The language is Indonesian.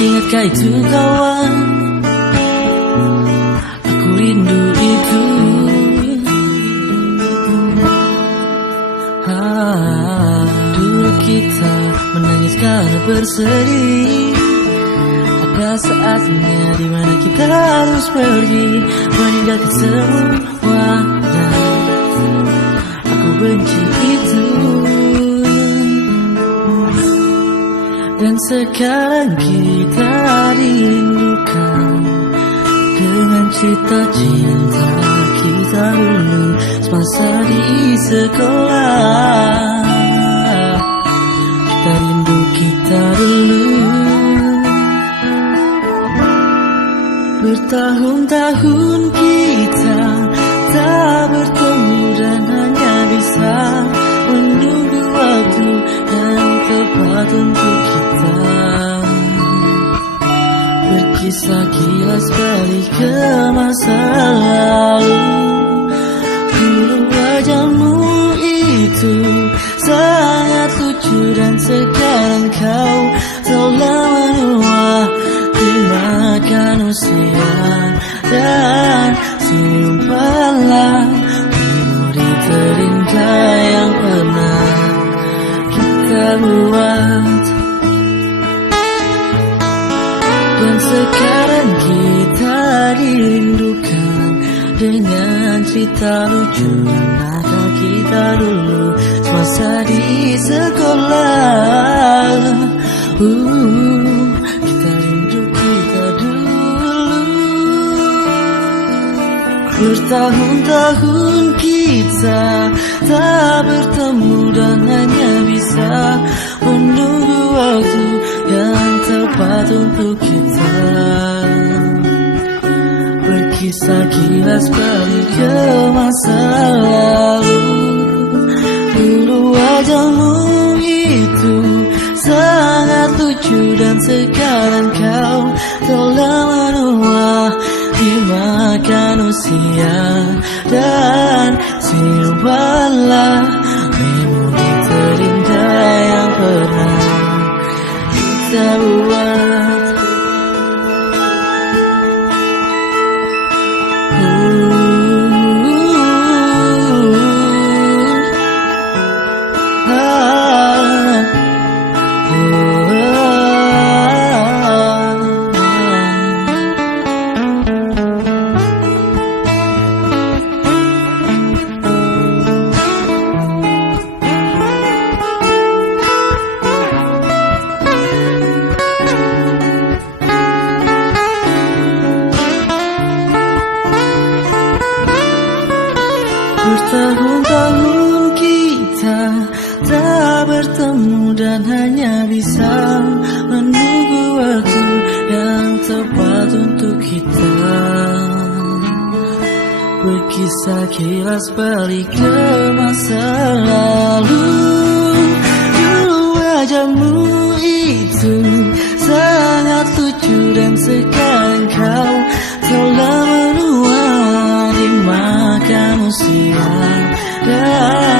Ingatkah itu kawan, aku rindu itu. Dulu kita menangis karena bersedih. Ada saatnya dimana kita harus pergi, meninggalkan semuanya. Aku benci itu. Dan sekarang kita rindukan dengan cinta-cinta kita dulu semasa di sekolah. Kita rindu kita dulu. Bertahun-tahun kita tak bertemu dan hanya bisa menunggu waktu yang tepat untuk kita berkisah kilas balik ke masa lalu. Dulu wajahmu itu sangat lucu dan sekarang kau telah menua dimakan usia dan simpanlah memori terindah yang pernah kita buat. Dan sekarang kita dirindukan dengan cerita lucu nakal kita dulu semasa di sekolah. Kita rindu kita dulu. Bertahun-tahun kita tak bertemu dan hanya bisa menunggu waktu yang tepat untuk kita berkisah kilas balik ke masa lalu. Dulu wajahmu itu sangat lucu dan sekarang kau telah menua dimakan usia dan simpanlah memori terindah yang pernah kita buat. Bertahun-tahun kita tak bertemu dan hanya bisa menunggu waktu yang tepat untuk kita berkisah kilas balik ke masa lalu. Dulu wajahmu itu sangat lucu dan sekarang kau telah menua dimakan usia dan